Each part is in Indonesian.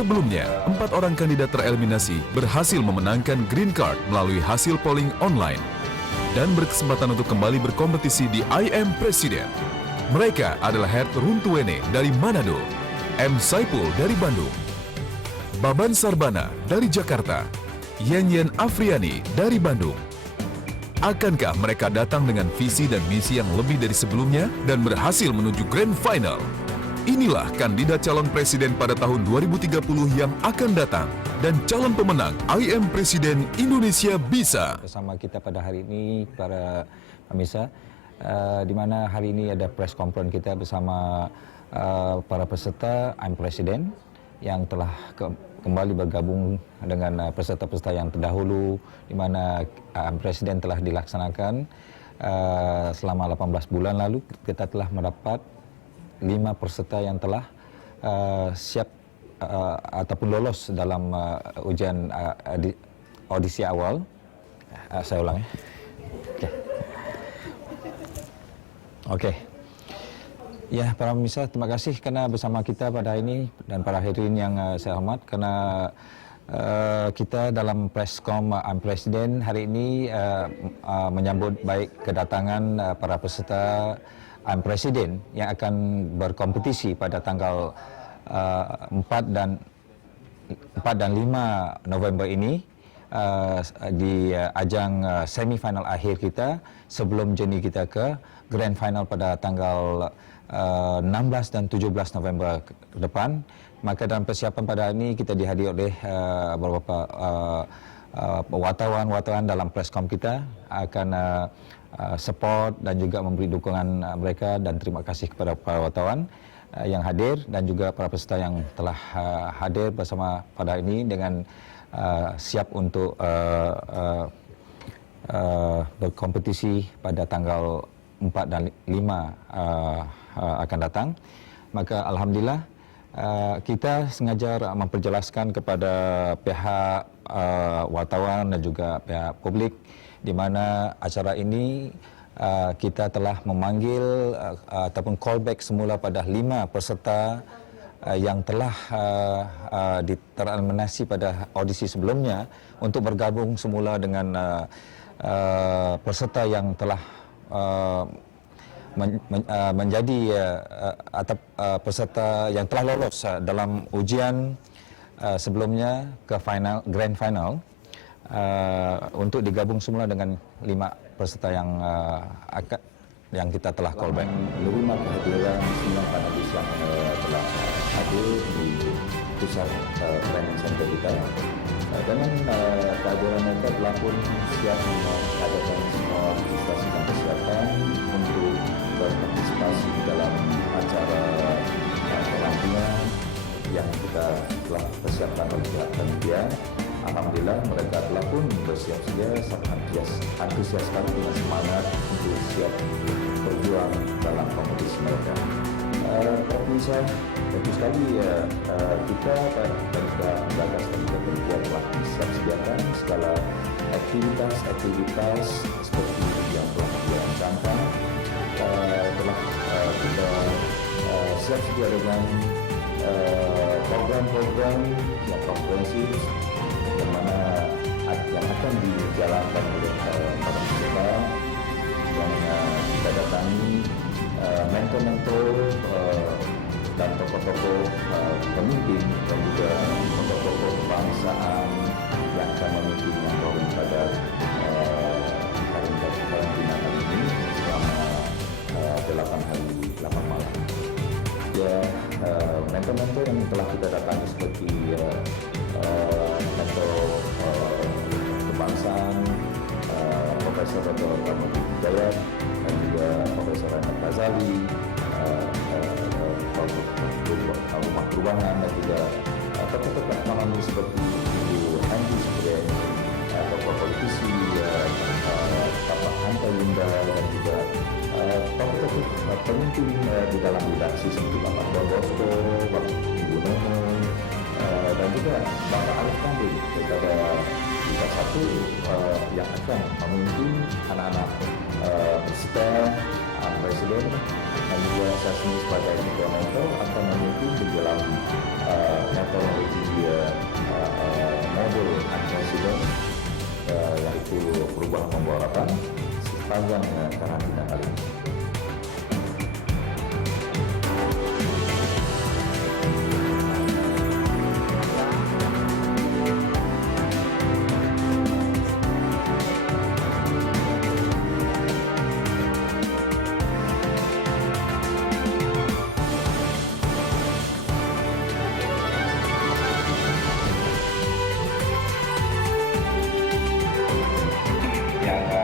Sebelumnya, 4 orang kandidat tereliminasi berhasil memenangkan green card melalui hasil polling online dan berkesempatan untuk kembali berkompetisi di I Am Presiden. Mereka adalah Hert Runtuwene dari Manado, M. Saipul dari Bandung, Baban Sarbana dari Jakarta, Yen Afriani dari Bandung. Akankah mereka datang dengan visi dan misi yang lebih dari sebelumnya dan berhasil menuju Grand Final? Inilah kandidat calon presiden pada tahun 2030 yang akan datang dan calon pemenang I Am Presiden Indonesia Bisa. Bersama kita pada hari ini para pemirsa, di mana hari ini ada press conference kita bersama para peserta I Am Presiden yang telah kembali bergabung dengan peserta-peserta yang terdahulu, di mana I Am Presiden telah dilaksanakan selama 18 bulan lalu. Kita telah mendapat 5 peserta yang telah siap ataupun lolos dalam ujian audisi awal. Saya ulang ya. Oke. Ya, para pemirsa, terima kasih karena bersama kita pada ini dan para hadirin yang saya hormat, karena kita dalam presscom I Am Presiden hari ini menyambut baik kedatangan para peserta I Am Presiden yang akan berkompetisi pada tanggal 4 dan 5 November ini di ajang semifinal akhir kita sebelum journey kita ke Grand Final pada tanggal 16 dan 17 November ke depan. Maka dalam persiapan pada hari ini kita dihadiri oleh beberapa wartawan dalam presscom kita akan support dan juga memberi dukungan mereka, dan terima kasih kepada para wartawan yang hadir dan juga para peserta yang telah hadir bersama pada hari ini dengan siap untuk berkompetisi pada tanggal 4 dan 5 akan datang. Maka alhamdulillah kita sengaja memperjelaskan kepada pihak wartawan dan juga pihak publik di mana acara ini kita telah memanggil ataupun callback semula pada 5 peserta yang telah tereliminasi pada audisi sebelumnya untuk bergabung semula dengan peserta yang telah menjadi atau peserta yang telah lolos dalam ujian sebelumnya ke grand final untuk digabung semula dengan 5 peserta yang kita telah callback. Menerima kehadiran semua panelis yang telah hadir di pusat training center kita. Dengan kehadiran mereka telah pun siap mengadakan semua aktivitas dan persiapan untuk berpartisipasi di dalam acara penampilan yang kita telah persiapkan oleh pihak panitia. Alhamdulillah mereka telah pun bersiap sedia, sangat antusias sekali dengan semangat untuk siap berjuang dalam kompetisi mereka. Tapi saya tentu sekali kita dan Gagas dan panitia telah siap sediakan segala aktivitas seperti yang telah dirancangkan. Telah kita siap sedia dengan program-program yang komprehensif yang mana yang akan dijalankan oleh para peserta yang kita datangi, mentor-mentor dan tokoh-tokoh pemimpin dan juga tokoh-tokoh kebangsaan yang akan memimpin yang baru pada karantina kali ini selama 8 hari 8 malam. Ya, mentor-mentor yang telah kita datangi seperti mentor kebangsaan Profesor Dr. Ramadi Hidayat dan juga Profesor Ahmad Ghazali, Rumah Perubahan, dan juga tokoh-tokoh ekonomi seperti Ibu Andi Sudren, tokoh politisi Bapak Hanta Yunda, dan juga tokoh-tokoh pemimpin di dalam redaksi seperti Bapak Bosko, Bapak Ibu Nono, dan juga Bapak Arif Kamil daripada Liga 1 yang akan memimpin anak-anak peserta Presiden, dan juga saya sendiri sebagai ketua mentor akan memimpin di dalam metodologi yaitu perubahan membawa harapan sepanjang karantina kali ini.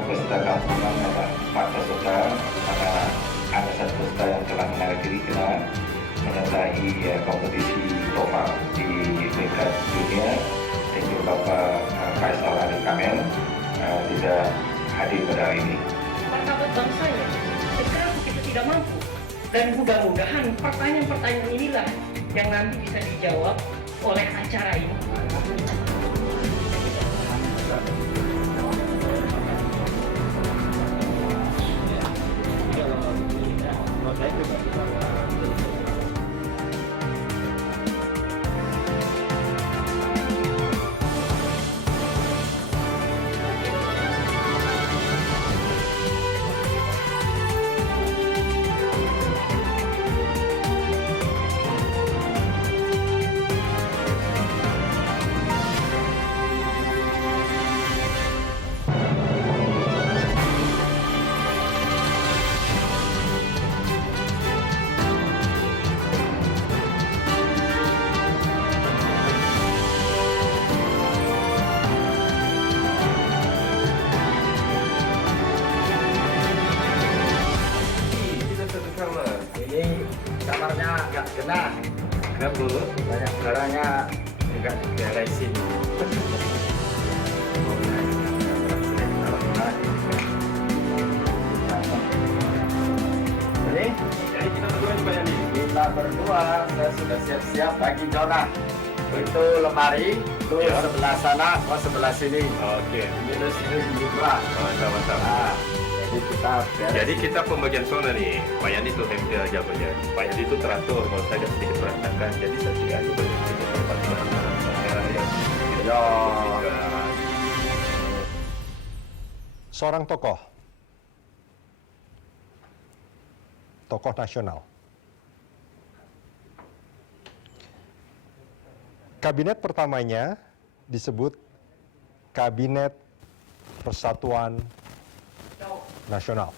Peserta gabungan adalah 4 peserta, mana ada 1 peserta yang telah menghadiri kena menyertai kompetisi TOFA di tingkat dunia, yaitu Bapak Faisal Ali Kamel tidak hadir pada hari ini. Martabat bangsa ya, sekarang kita tidak mampu, dan mudah-mudahan pertanyaan-pertanyaan inilah yang nanti bisa dijawab oleh acara ini. Ini kamarnya nggak kena, Kenapa dulu? banyak barangnya juga diberesin. Jadi kita berdua saya sudah siap-siap bagi zona. Itu lemari, itu sebelah sana, sebelah sini. Oke. Minus ini dibuka. Mantap. Nah, jadi kita beres. Jadi kita pembagian zona nih, Pak Yandi itu jagonya. Pak Yandi itu teratur, kalau saya agak sedikit berantakan. Jadi saya tidak ada banyak tempat bahan saya yang Ya. Seorang tokoh nasional. Kabinet pertamanya disebut Kabinet Persatuan Nasional.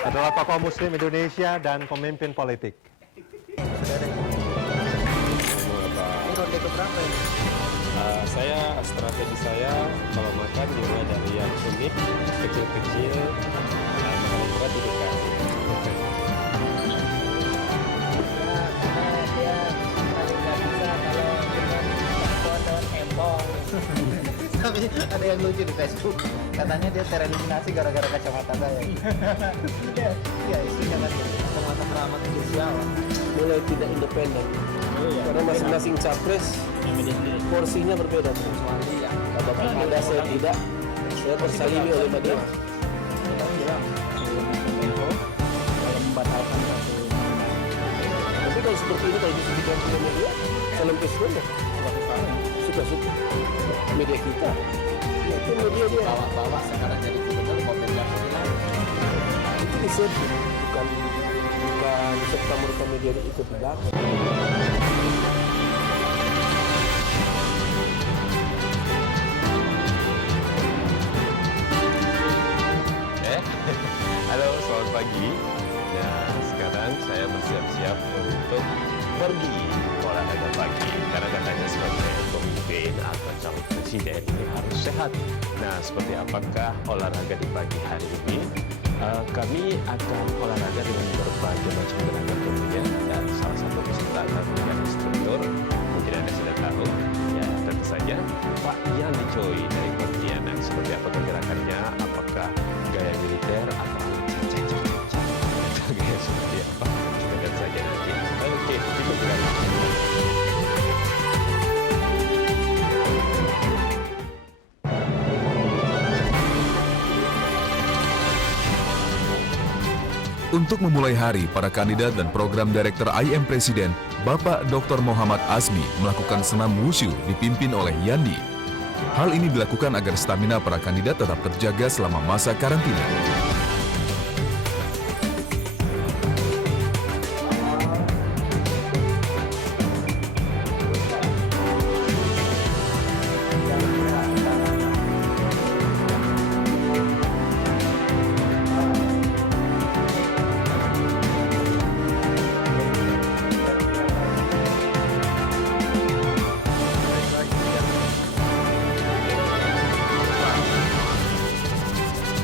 Adalah tokoh Muslim Indonesia dan pemimpin politik. Strategi saya kalau makan dimulai dari yang unik, kecil-kecil, makanan berat dudukkan. Tapi ada yang lucu di Facebook, katanya dia tereliminasi gara-gara kacamata saya. Iya, isinya kan kacamata keramat sosial. Mulai tidak independen. Karena masing-masing capres porsinya berbeda. Kalau ada saya tidak, saya tersalimi oleh media. Dalam membatalkan satu. Tapi kalau seperti ini, kalau disebutkan oleh media, salam presiden ya. Suka-suka media kita. Itu media dia. Bawa-bawa sekarang jadi gubernur Kopemda Sembilan. Itu disebut, bukan serta-merta media ikut di belakang. Halo, selamat pagi. Nah, sekarang saya bersiap-siap untuk pergi olahraga pagi. Karena katanya sebagai pemimpin atau calon presiden ini harus sehat. Nah, seperti apakah olahraga di pagi hari ini? Kami akan olahraga dengan berbagai macam gerakan tentunya. Dan salah satu peserta akan menjadi instruktur. Mungkin Anda sudah tahu. Ya, tentu saja Pak Yandi Choi dari Pontianak. Seperti apa gerakannya? Apakah gaya militer atau gaya seperti apa? Kita lihat saja nanti. Oke, itu gerakan. Untuk memulai hari, para kandidat dan program direktur I Am Presiden, Bapak Dr. Muhammad Azmi melakukan senam wushu dipimpin oleh Yandi. Hal ini dilakukan agar stamina para kandidat tetap terjaga selama masa karantina.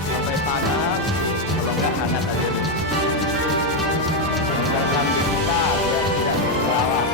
Sampai panas, kalau nggak hangat aja. Meninggalkan kita biar tidak berkelawar.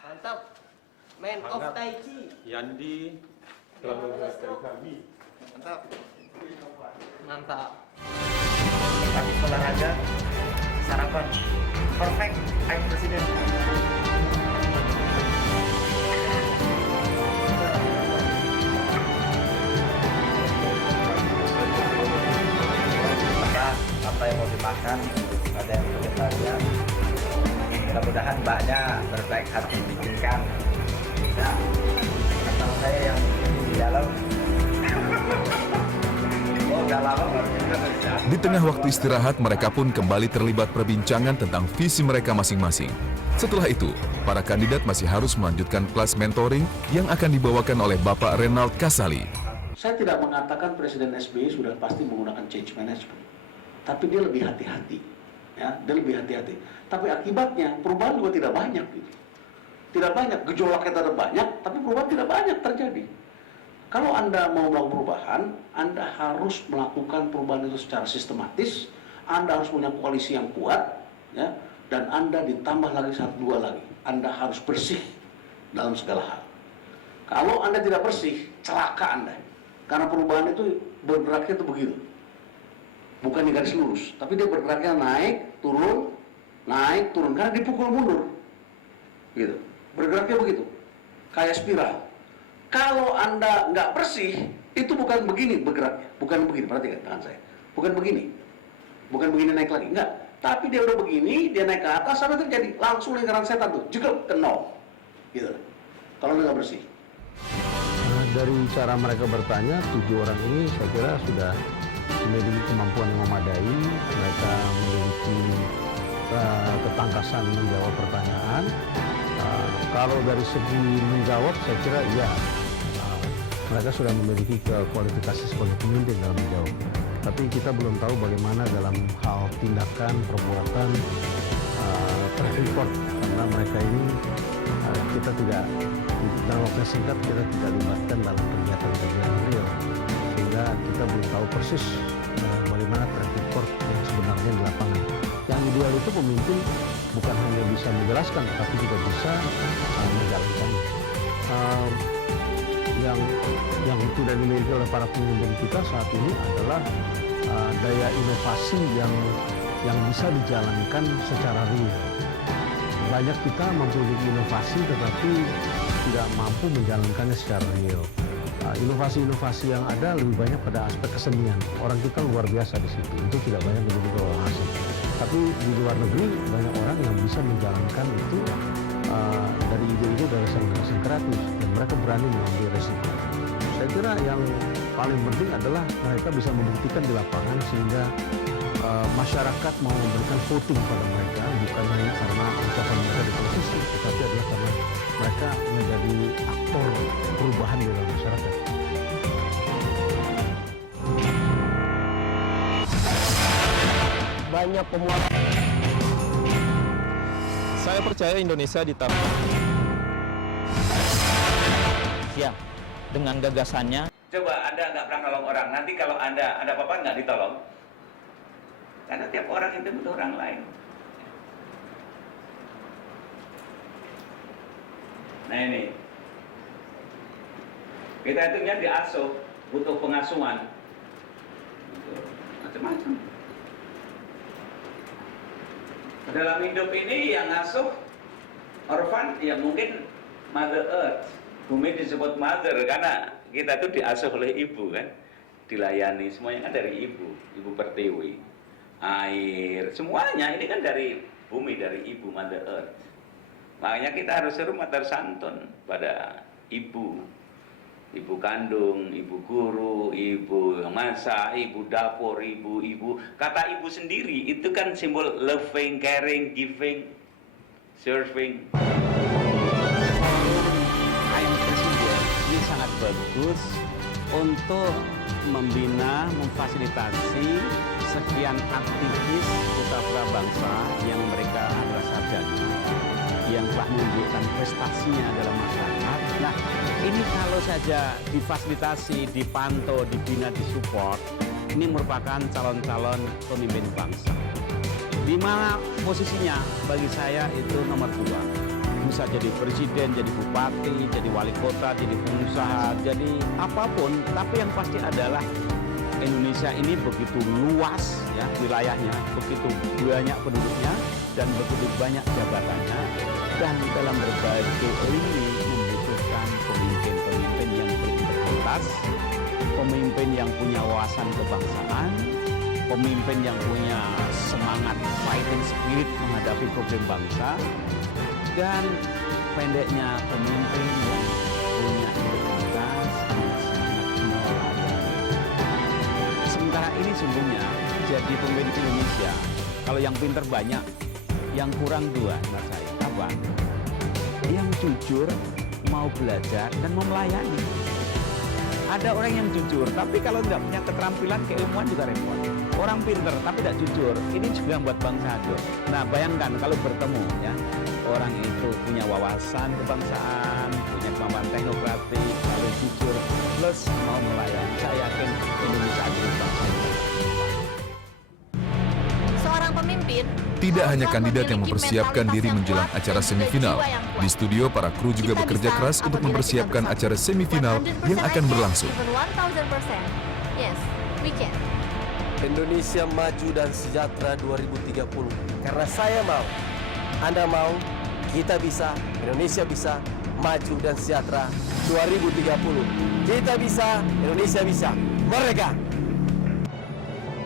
Mantap. Man of Tai Chi. Yandi telah mengingatkan kami. Mantap. Habis olahraga, sarapan. Perfect, I'm presiden. Apa yang mau dimakan, ada yang vegetarian. Mudah-mudahan mbaknya berbaik hati bikinkan. Nah, atau saya yang di dalam. Oh, udah lama baru juga kerja. Di tengah waktu istirahat, mereka pun kembali terlibat perbincangan tentang visi mereka masing-masing. Setelah itu, para kandidat masih harus melanjutkan kelas mentoring yang akan dibawakan oleh Bapak Renald Kasali. Saya tidak mengatakan Presiden SBY sudah pasti menggunakan change management, tapi dia lebih hati-hati, ya, dia lebih hati-hati. Tapi akibatnya perubahan juga tidak banyak, gitu. Tidak banyak, gejolaknya tidak banyak, tapi perubahan tidak banyak terjadi. Kalau Anda mau melakukan perubahan, Anda harus melakukan perubahan itu secara sistematis. Anda harus punya koalisi yang kuat, ya, dan Anda ditambah lagi dua lagi. Anda harus bersih dalam segala hal. Kalau Anda tidak bersih, celaka Anda. Karena perubahan itu bergeraknya itu begitu. Bukan di garis lurus, tapi dia bergeraknya naik, turun, karena dipukul mundur. Gitu. Bergeraknya begitu. Kayak spiral. Kalau Anda nggak bersih, itu bukan begini bergeraknya. Bukan begini, perhatikan tangan saya. Bukan begini. Bukan begini naik lagi, enggak. Tapi dia udah begini, dia naik ke atas, sampai terjadi. Langsung lingkaran setan tuh, jeglek ke nol. Gitu. Kalau nggak bersih. Dari cara mereka bertanya, 7 orang ini saya kira sudah memiliki kemampuan yang memadai. Mereka memiliki ketangkasan menjawab pertanyaan. Kalau dari segi menjawab, saya kira ya, mereka sudah memiliki kualifikasi sebagai pemimpin dalam menjawab. Tapi kita belum tahu bagaimana dalam hal tindakan, perbuatan, track record, karena mereka ini kita tidak, dalam waktu singkat kita tidak libatkan dalam kegiatan-kegiatan real, sehingga kita belum tahu persis bagaimana track record yang sebenarnya di lapangan. Yang ideal itu pemimpin bukan hanya bisa menjelaskan, tapi juga bisa menjalankan. Yang tidak dimiliki oleh para pemimpin kita saat ini adalah daya inovasi yang bisa dijalankan secara real. Banyak kita mempunyai inovasi tetapi tidak mampu menjalankannya secara real. Inovasi-inovasi yang ada lebih banyak pada aspek kesenian. Orang kita luar biasa di situ, itu tidak banyak dimiliki orang asing. Tapi di luar negeri banyak orang yang bisa menjalankan itu dari ide-ide dari hasil kreatif, dan mereka berani mengambil resiko. Saya kira yang paling penting adalah mereka bisa membuktikan di lapangan sehingga masyarakat mau memberikan voting pada mereka, bukan hanya karena ucapan mereka di televisi, tetapi adalah karena mereka menjadi aktor perubahan di dalam masyarakat. banyak pemuatan. Saya percaya Indonesia di tahun Siap dengan gagasannya. Coba Anda nggak pernah nolong orang, nanti kalau Anda ada apa-apa nggak ditolong. Karena tiap orang itu butuh orang lain. Nah ini, kita itu kan diasuh, butuh pengasuhan, macam-macam. Dalam hidup ini yang ngasuh orphan, ya mungkin Mother Earth. Bumi disebut Mother karena kita tuh diasuh oleh ibu kan, dilayani semuanya kan dari ibu, ibu pertiwi, air, semuanya ini kan dari bumi, dari ibu Mother Earth. Makanya kita harus hormat dan santun pada ibu, ibu kandung, ibu guru, ibu masak, ibu dapur, ibu. Kata ibu sendiri itu kan simbol loving, caring, giving, serving. Ini sangat bagus untuk membina, memfasilitasi sekian aktivis putra prabangsa yang mereka adalah sarjana, yang telah menunjukkan prestasinya dalam masyarakat. Nah, ini kalau saja difasilitasi, dipantau, dibina, disupport, ini merupakan calon-calon pemimpin bangsa. Di mana posisinya bagi saya itu nomor 2. Bisa jadi presiden, jadi bupati, jadi wali kota, jadi pengusaha, jadi apapun. Tapi yang pasti adalah Indonesia ini begitu luas ya wilayahnya, begitu banyak penduduknya dan begitu banyak jabatannya. Dan dalam berbagai lini membutuhkan pemimpin-pemimpin yang berintegritas, pemimpin yang punya wawasan kebangsaan, pemimpin yang punya semangat fighting spirit menghadapi problem bangsa, dan pendeknya pemimpin yang punya integritas dan sangat melayani. Sementara ini sungguhnya jadi pemimpin Indonesia, kalau yang pinter banyak, yang kurang 2 menurut saya. Apa? Yang jujur, mau belajar dan mau melayani. Ada orang yang jujur, tapi kalau nggak punya keterampilan keilmuan juga repot. Orang pinter tapi tidak jujur, ini juga membuat bangsa hancur. Nah, bayangkan kalau bertemu ya, orang itu punya wawasan kebangsaan, punya kemampuan teknokratik, lalu jujur, plus mau melayani. Saya yakin Indonesia akan bangsa. Seorang pemimpin tidak hanya kandidat yang mempersiapkan diri menjelang acara semifinal. Di studio, para kru juga bekerja keras untuk mempersiapkan acara semifinal yang akan berlangsung. Yes, we can. Indonesia maju dan sejahtera 2030. Karena saya mau, Anda mau, kita bisa, Indonesia bisa maju dan sejahtera 2030. Kita bisa, Indonesia bisa. Merdeka!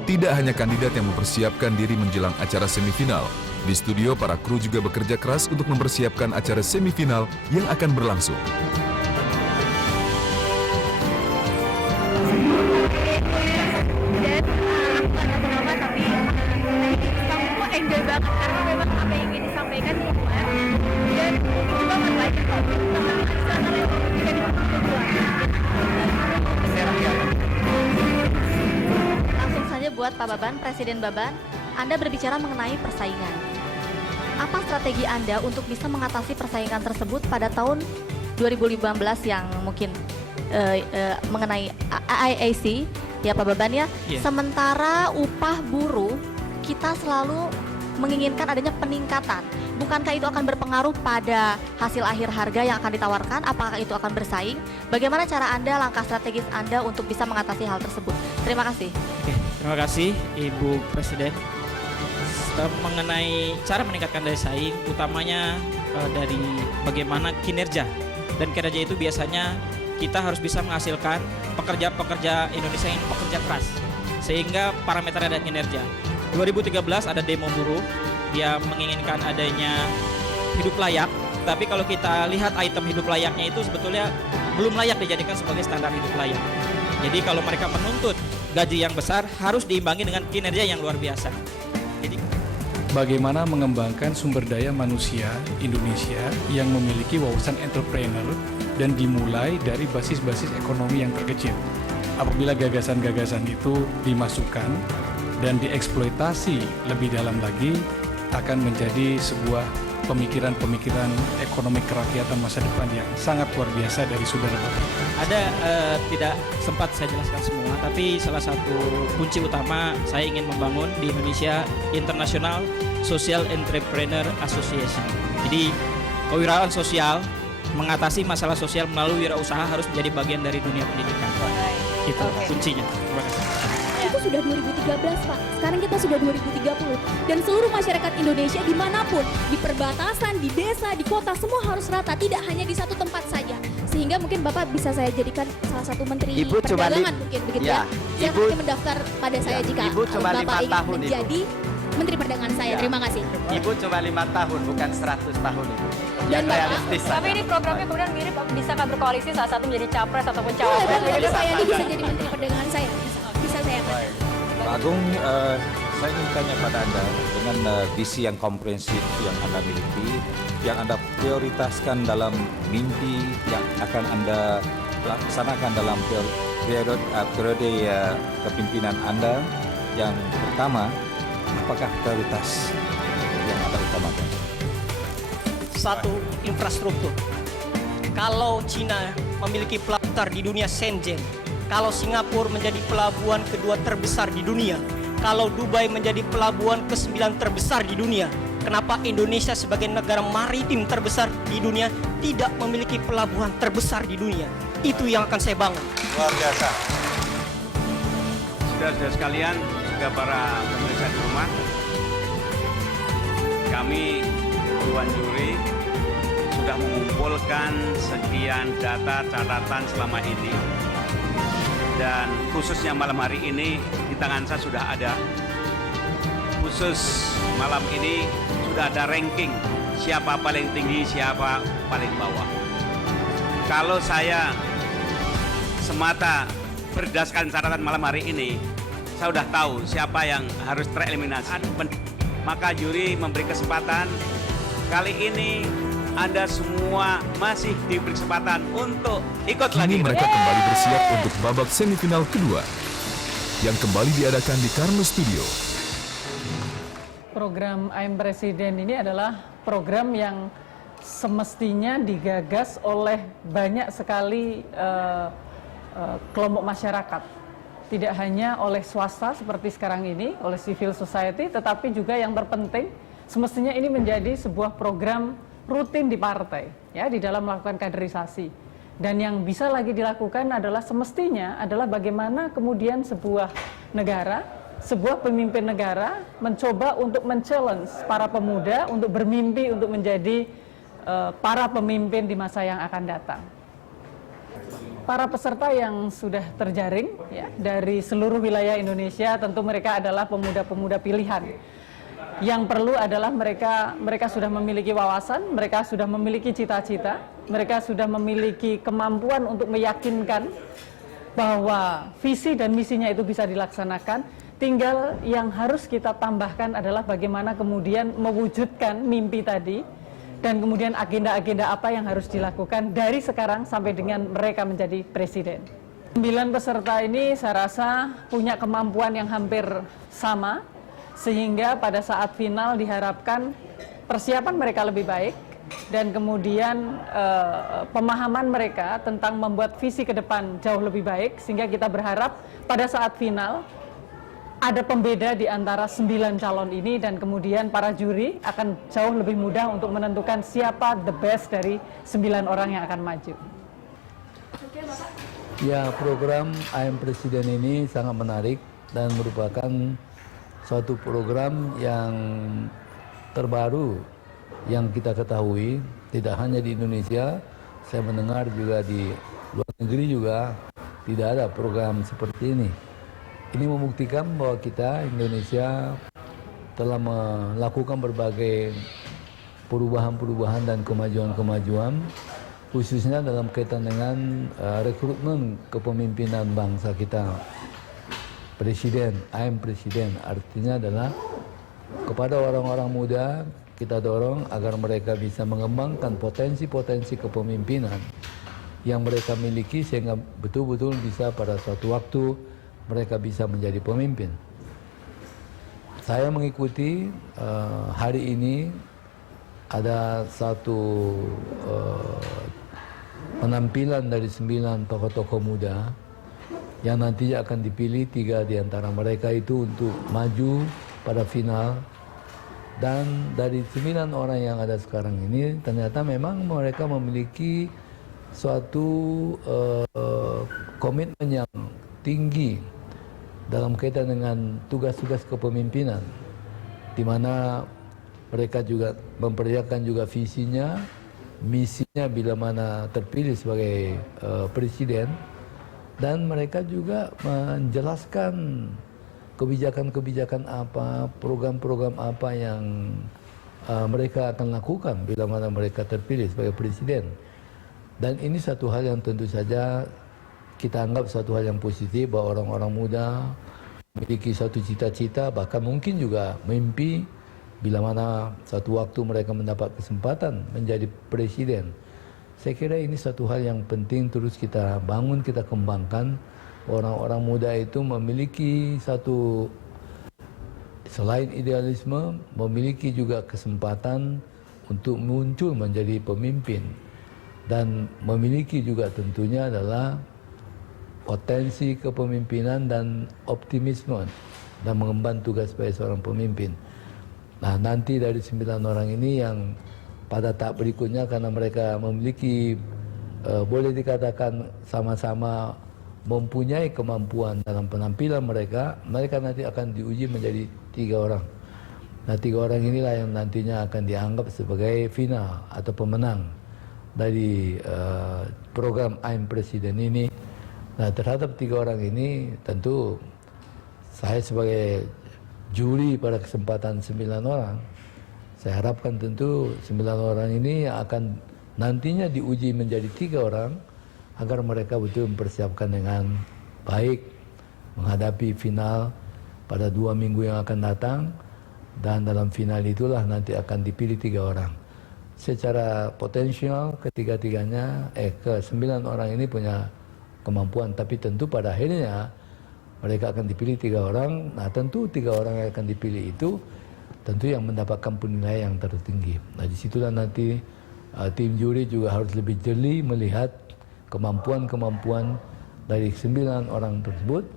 Tidak hanya kandidat yang mempersiapkan diri menjelang acara semifinal. Di studio, para kru juga bekerja keras untuk mempersiapkan acara semifinal yang akan berlangsung. Enjoy banget karena memang apa yang ingin disampaikan semua dan juga membaca langsung saja buat Pak Baban, Presiden Baban, Anda berbicara mengenai persaingan. Apa strategi Anda untuk bisa mengatasi persaingan tersebut pada tahun 2015 yang mungkin mengenai IAC ya Pak Baban ya? Yeah. Sementara upah buruh kita selalu menginginkan adanya peningkatan. Bukankah itu akan berpengaruh pada hasil akhir harga yang akan ditawarkan? Apakah itu akan bersaing? Bagaimana cara Anda, langkah strategis Anda untuk bisa mengatasi hal tersebut? Terima kasih. Oke, terima kasih Ibu Presiden. Mengenai cara meningkatkan daya saing, utamanya dari bagaimana kinerja. Dan kinerja itu biasanya kita harus bisa menghasilkan pekerja-pekerja Indonesia yang pekerja keras. Sehingga parameter ada kinerja. 2013 ada demo buruh, dia menginginkan adanya hidup layak, tapi kalau kita lihat item hidup layaknya itu sebetulnya belum layak dijadikan sebagai standar hidup layak. Jadi kalau mereka menuntut gaji yang besar harus diimbangi dengan kinerja yang luar biasa. Jadi bagaimana mengembangkan sumber daya manusia Indonesia yang memiliki wawasan entrepreneur dan dimulai dari basis-basis ekonomi yang terkecil. Apabila gagasan-gagasan itu dimasukkan dan dieksploitasi lebih dalam lagi akan menjadi sebuah pemikiran-pemikiran ekonomi kerakyatan masa depan yang sangat luar biasa dari saudara Bapak. Ada tidak sempat saya jelaskan semua, tapi salah satu kunci utama saya ingin membangun di Indonesia International Social Entrepreneur Association. Jadi kewirausahaan sosial, mengatasi masalah sosial melalui wirausaha harus menjadi bagian dari dunia pendidikan. Itu kuncinya. Terima kasih. Itu sudah 2013 Pak, sekarang kita sudah 2030 dan seluruh masyarakat Indonesia dimanapun, di perbatasan, di desa, di kota, semua harus rata, tidak hanya di satu tempat saja. Sehingga mungkin Bapak bisa saya jadikan salah satu menteri perdagangan mungkin begitu ya. Silakan nanti mendaftar pada saya jika Bapak ingin menjadi menteri perdagangan saya. Terima kasih. Ibu cuma 5 tahun, bukan 100 tahun Ibu. Dan Tapi ini programnya kemudian mirip, bisakah berkoalisi salah satu menjadi capres ataupun cawapres? Boleh, saya ini bisa jadi menteri perdagangan saya. Bisa saya. Pak Agung, saya ingin tanya pada Anda dengan visi yang komprehensif yang Anda miliki, yang Anda prioritaskan dalam mimpi yang akan Anda laksanakan dalam periode kepimpinan Anda. Yang pertama, apakah prioritas yang Anda utamakan? Satu, infrastruktur. Kalau Cina memiliki pelabuhan di dunia Shenzhen, kalau Singapura menjadi pelabuhan kedua terbesar di dunia, kalau Dubai menjadi pelabuhan ke-9 terbesar di dunia, kenapa Indonesia sebagai negara maritim terbesar di dunia tidak memiliki pelabuhan terbesar di dunia? Itu yang akan saya bangun. Luar biasa. Saudara-saudara sekalian, juga para pemirsa di rumah, kami Dewan Juri sudah mengumpulkan sekian data catatan selama ini. Dan khususnya malam hari ini di tangan saya sudah ada. Khusus malam ini sudah ada ranking siapa paling tinggi, siapa paling bawah. Kalau saya semata berdasarkan catatan malam hari ini, saya sudah tahu siapa yang harus tereliminasi. Maka juri memberi kesempatan kali ini Anda semua masih diberi kesempatan untuk ikut lagi. Kini mereka kembali bersiap untuk babak semifinal kedua yang kembali diadakan di Karno Studio. Program I'm Presiden ini adalah program yang semestinya digagas oleh banyak sekali kelompok masyarakat. Tidak hanya oleh swasta seperti sekarang ini, oleh civil society, tetapi juga yang terpenting semestinya ini menjadi sebuah program rutin di partai, ya, di dalam melakukan kaderisasi. Dan yang bisa lagi dilakukan adalah semestinya adalah bagaimana kemudian sebuah negara, sebuah pemimpin negara mencoba untuk men-challenge para pemuda untuk bermimpi untuk menjadi para pemimpin di masa yang akan datang. Para peserta yang sudah terjaring ya, dari seluruh wilayah Indonesia, tentu mereka adalah pemuda-pemuda pilihan. Yang perlu adalah mereka sudah memiliki wawasan, mereka sudah memiliki cita-cita, mereka sudah memiliki kemampuan untuk meyakinkan bahwa visi dan misinya itu bisa dilaksanakan. Tinggal yang harus kita tambahkan adalah bagaimana kemudian mewujudkan mimpi tadi dan kemudian agenda-agenda apa yang harus dilakukan dari sekarang sampai dengan mereka menjadi presiden. 9 peserta ini saya rasa punya kemampuan yang hampir sama, sehingga pada saat final diharapkan persiapan mereka lebih baik dan kemudian pemahaman mereka tentang membuat visi ke depan jauh lebih baik, sehingga kita berharap pada saat final ada pembeda di antara 9 calon ini dan kemudian para juri akan jauh lebih mudah untuk menentukan siapa the best dari 9 orang yang akan maju. Ya, program I'm Presiden ini sangat menarik dan merupakan suatu program yang terbaru yang kita ketahui, tidak hanya di Indonesia, saya mendengar juga di luar negeri juga tidak ada program seperti ini. Ini membuktikan bahwa kita Indonesia telah melakukan berbagai perubahan-perubahan dan kemajuan-kemajuan, khususnya dalam kaitan dengan rekrutmen kepemimpinan bangsa kita. Presiden, I'm Presiden, artinya adalah kepada orang-orang muda kita dorong agar mereka bisa mengembangkan potensi-potensi kepemimpinan yang mereka miliki sehingga betul-betul bisa pada suatu waktu mereka bisa menjadi pemimpin. saya mengikuti hari ini ada satu penampilan dari 9 tokoh-tokoh muda yang nantinya akan dipilih 3 di antara mereka itu untuk maju pada final. Dan dari 9 orang yang ada sekarang ini ternyata memang mereka memiliki suatu komitmen yang tinggi dalam kaitan dengan tugas-tugas kepemimpinan, di mana mereka juga memperlihatkan juga visinya, misinya bila mana terpilih sebagai presiden, dan mereka juga menjelaskan kebijakan-kebijakan apa, program-program apa yang mereka akan lakukan bila mana mereka terpilih sebagai presiden. Dan ini satu hal yang tentu saja kita anggap satu hal yang positif, bahwa orang-orang muda memiliki satu cita-cita, bahkan mungkin juga mimpi bila mana satu waktu mereka mendapat kesempatan menjadi presiden. Saya kira ini satu hal yang penting terus kita bangun, kita kembangkan. Orang-orang muda itu memiliki satu, selain idealisme, memiliki juga kesempatan untuk muncul menjadi pemimpin, dan memiliki juga tentunya adalah potensi kepemimpinan dan optimisme dan mengemban tugas sebagai seorang pemimpin. Nah, nanti dari 9 orang ini yang pada tahap berikutnya, karena mereka memiliki boleh dikatakan sama-sama mempunyai kemampuan dalam penampilan mereka, mereka nanti akan diuji menjadi 3 orang. Nah, 3 orang inilah yang nantinya akan dianggap sebagai final atau pemenang dari program I'm Presiden ini. Nah, terhadap 3 orang ini tentu saya sebagai juri pada kesempatan 9 orang, saya harapkan tentu 9 orang ini akan nantinya diuji menjadi 3 orang agar mereka betul mempersiapkan dengan baik menghadapi final pada 2 minggu yang akan datang, dan dalam final itulah nanti akan dipilih 3 orang. Secara potensial ketiga-tiganya, ke-9 orang ini punya kemampuan, tapi tentu pada akhirnya mereka akan dipilih 3 orang. Nah, tentu 3 orang yang akan dipilih itu tentu yang mendapatkan penilaian yang tertinggi. Nah, disitulah nanti tim juri juga harus lebih jeli melihat kemampuan-kemampuan dari 9 orang tersebut.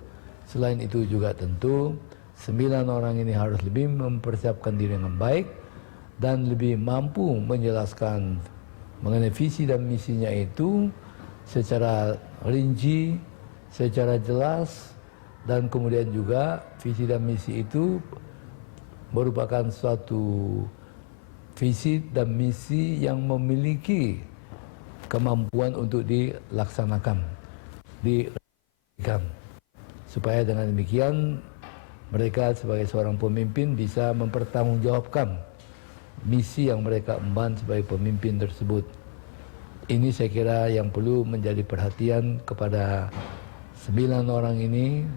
Selain itu juga tentu 9 orang ini harus lebih mempersiapkan diri dengan baik dan lebih mampu menjelaskan mengenai visi dan misinya itu secara rinci, secara jelas, dan kemudian juga visi dan misi itu merupakan suatu visi dan misi yang memiliki kemampuan untuk dilaksanakan, direalisasikan, supaya dengan demikian mereka sebagai seorang pemimpin bisa mempertanggungjawabkan misi yang mereka emban sebagai pemimpin tersebut. Ini saya kira yang perlu menjadi perhatian kepada 9 orang ini,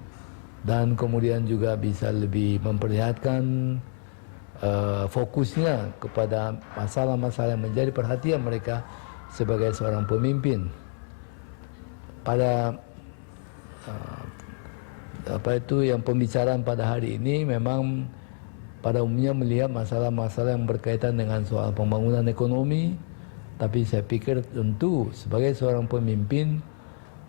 dan kemudian juga bisa lebih memperlihatkan fokusnya kepada masalah-masalah yang menjadi perhatian mereka sebagai seorang pemimpin. Pada yang pembicaraan pada hari ini memang pada umumnya melihat masalah-masalah yang berkaitan dengan soal pembangunan ekonomi, tapi saya pikir tentu sebagai seorang pemimpin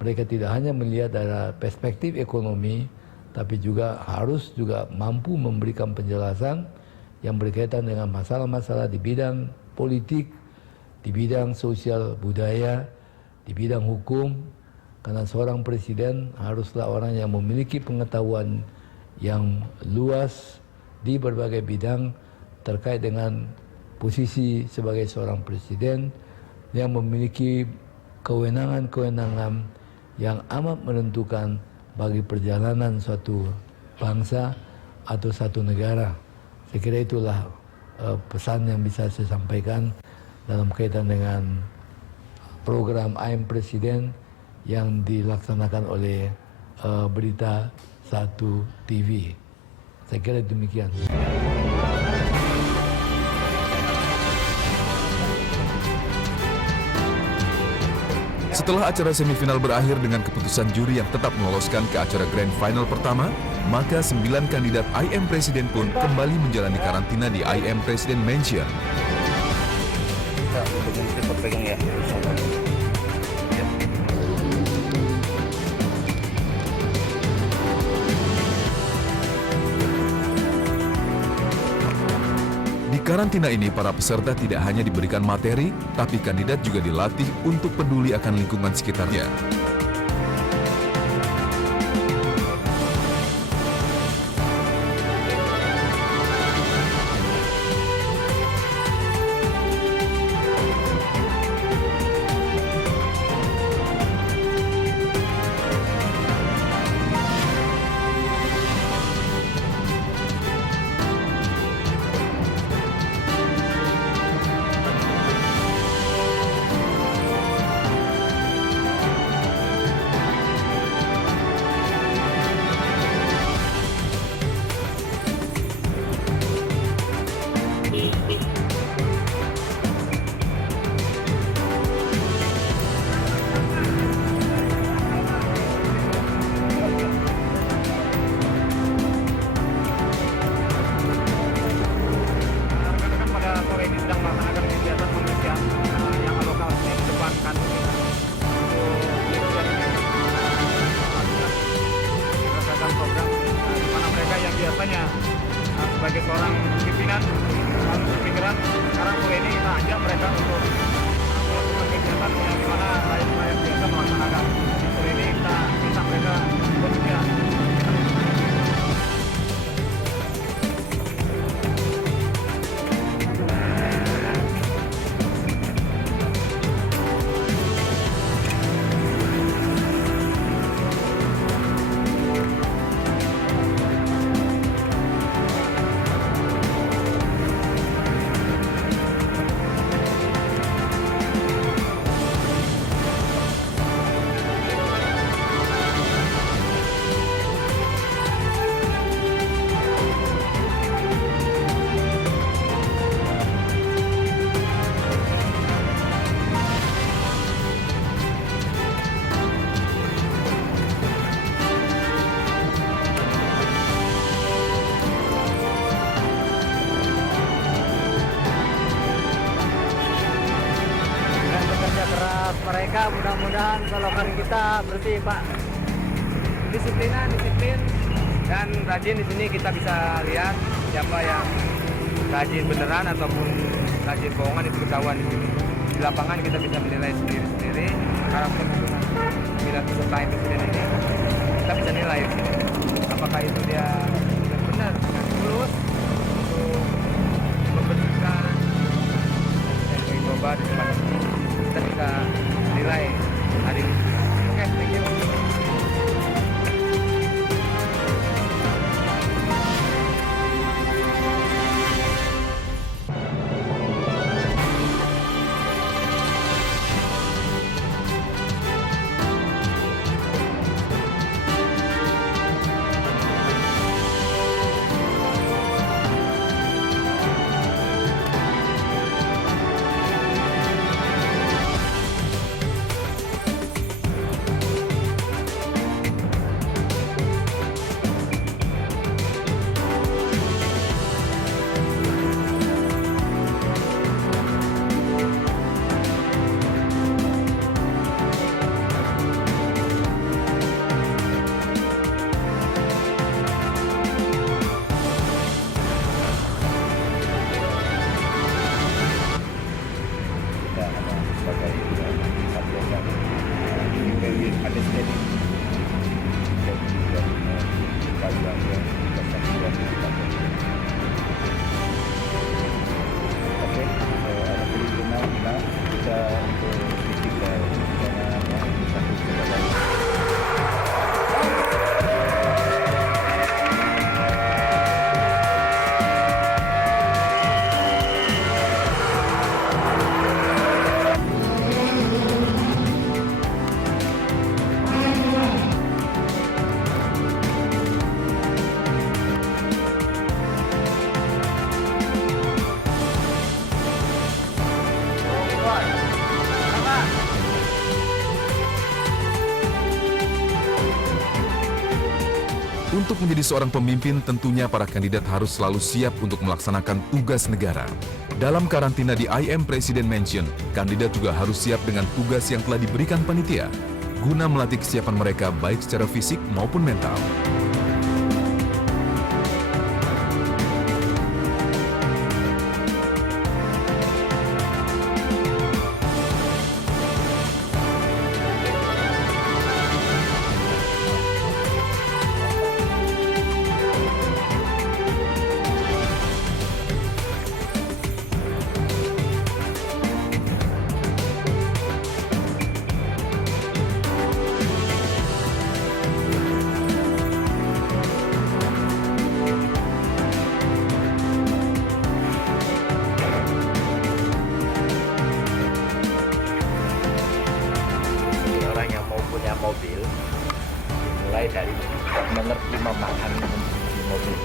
mereka tidak hanya melihat dari perspektif ekonomi, tapi juga harus juga mampu memberikan penjelasan yang berkaitan dengan masalah-masalah di bidang politik, di bidang sosial budaya, di bidang hukum, karena seorang presiden haruslah orang yang memiliki pengetahuan yang luas di berbagai bidang terkait dengan posisi sebagai seorang presiden yang memiliki kewenangan-kewenangan yang amat menentukan bagi perjalanan suatu bangsa atau satu negara. Saya kira itulah pesan yang bisa saya sampaikan dalam kaitan dengan program I'm Presiden yang dilaksanakan oleh Berita 1 TV. Saya kira demikian. Setelah acara semifinal berakhir dengan keputusan juri yang tetap meloloskan ke acara grand final pertama, maka 9 kandidat IM Presiden pun kembali menjalani karantina di IM Presiden Mansion. Pegang ya. Di karantina ini, para peserta tidak hanya diberikan materi, tapi kandidat juga dilatih untuk peduli akan lingkungan sekitarnya. Sebagai seorang pimpinan lalu pikiran, sekarang sore ini kita ajak mereka untuk melakukan kegiatan yang dimana rakyat biasa melaksanakan. Sore ini kita minta mereka bekerja. Mereka mudah-mudahan golongan kita bersih, Pak. Disiplin dan rajin. Di sini kita bisa lihat siapa yang rajin beneran ataupun rajin bohongan, itu ketahuan di sini. Di lapangan kita bisa menilai sendiri karakter minat peserta presiden ini. Kita bisa nilai apakah itu dia benar-benar tulus untuk membersihkan coba di tempat ini. Kita bisa nilai hari ini. Oke, thank you. Untuk menjadi seorang pemimpin, tentunya para kandidat harus selalu siap untuk melaksanakan tugas negara. Dalam karantina di IM President Mansion, kandidat juga harus siap dengan tugas yang telah diberikan panitia, guna melatih kesiapan mereka baik secara fisik maupun mental. Orang yang mau punya mobil, mulai dari mengerti memahami mobil.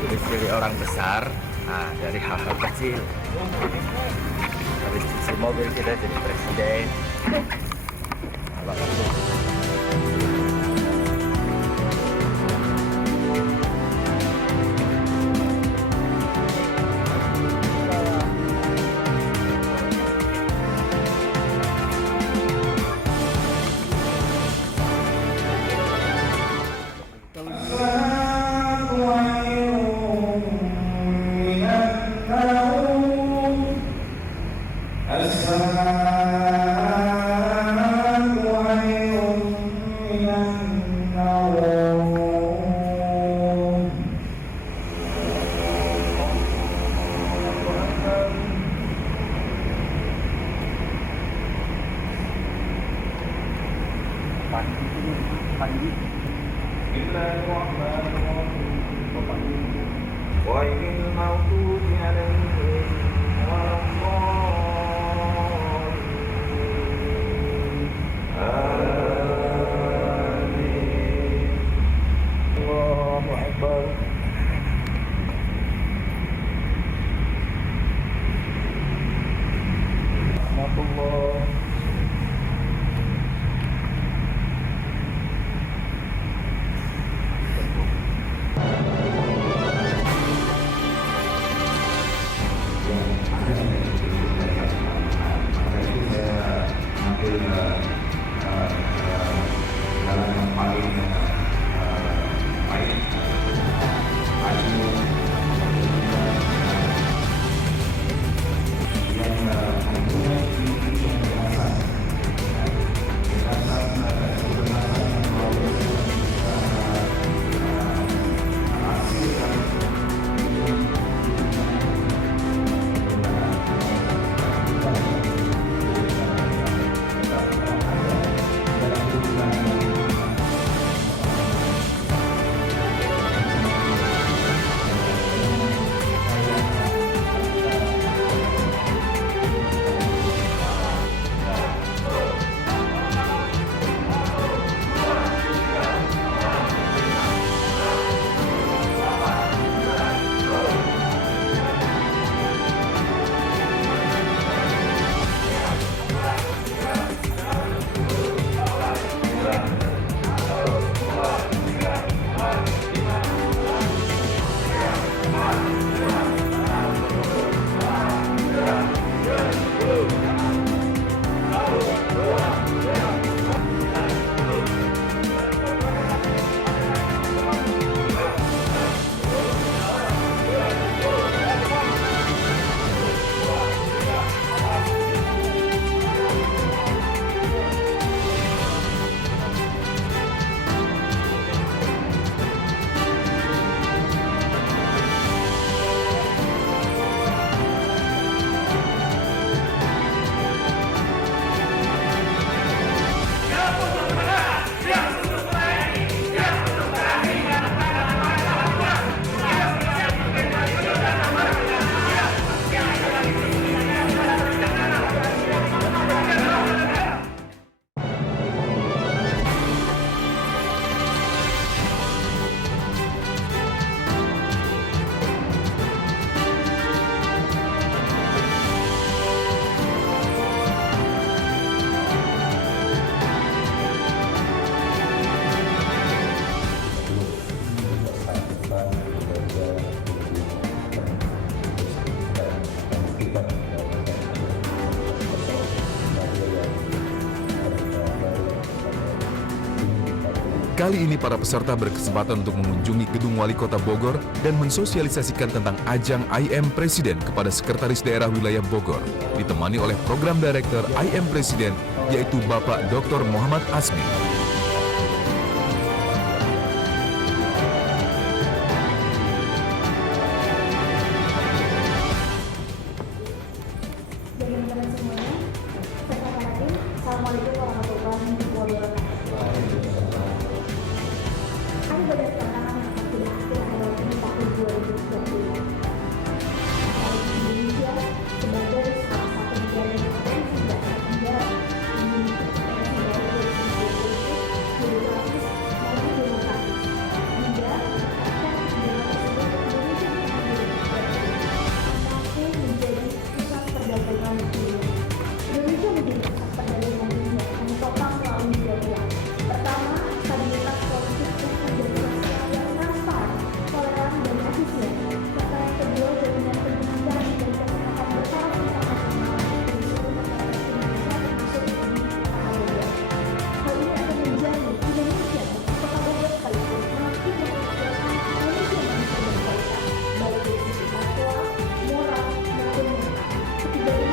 Ciri-ciri orang besar, nah dari hal-hal kecil. Habis cuci mobil kita jadi presiden. Kali ini para peserta berkesempatan untuk mengunjungi Gedung Wali Kota Bogor dan mensosialisasikan tentang ajang I Am Presiden kepada Sekretaris Daerah Wilayah Bogor, ditemani oleh Program Director I Am Presiden, yaitu Bapak Dr. Muhammad Asmi. Assalamualaikum warahmatullahi wabarakatuh. Kami berdasarkan hasil adalah tahun 2020. Indonesia sebagai salah satu negara yang potensi dan tertinggal memiliki potensi dari geografis maupun demografis, hingga akan negara tersebut Indonesia mampu menjadi pusat perdagangan dunia. Indonesia menjadi pusat perdagangan dunia yang ditopang melalui dua pilar. Pertama, stabilitas politik dan berdemokrasi yang transparan, toleran, dan efisien. Serta yang kedua, jaminan pendidikan dan kesehatan bertaraf internasional dari seluruh masyarakat Indonesia termasuk di Papua. Hal ini akan menjamin Indonesia dan Kota Bogor sekaligus mampu menghasilkan Indonesia yang bisa berkualitas, baik dari sisi faktual, moral, maupun mental. Ketiga ini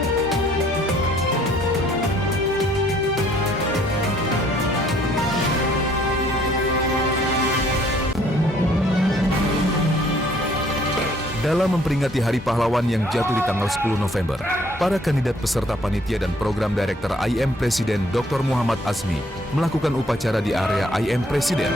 Dalam memperingati Hari Pahlawan yang jatuh di tanggal 10 November, para kandidat peserta panitia dan program Direktur I Am Presiden Dr. Muhammad Asmi melakukan upacara di area I Am Presiden.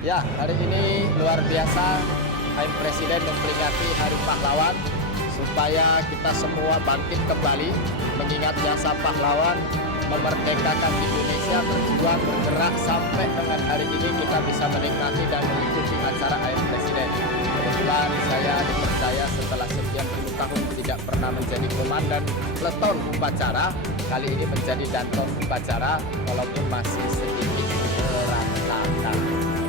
Ya, hari ini luar biasa. I'm Presiden memperingati Hari Pahlawan supaya kita semua bangkit kembali mengingat jasa pahlawan memerdekakan Indonesia, berjuang bergerak sampai dengan hari ini kita bisa menikmati dan mengikuti acara I'm Presiden. Kebetulan saya dipercaya setelah sekian puluh tahun tidak pernah menjadi komandan peleton upacara, kali ini menjadi danton upacara walaupun masih sedikit berantakan.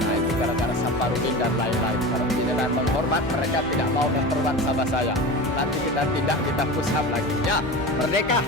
Nah itu gara-gara Saparudin dan lain-lain. Kalau tidak menghormat, mereka tidak mau menghormat sama saya. Nanti kita tidak, kita push up lagi. Ya, merdeka!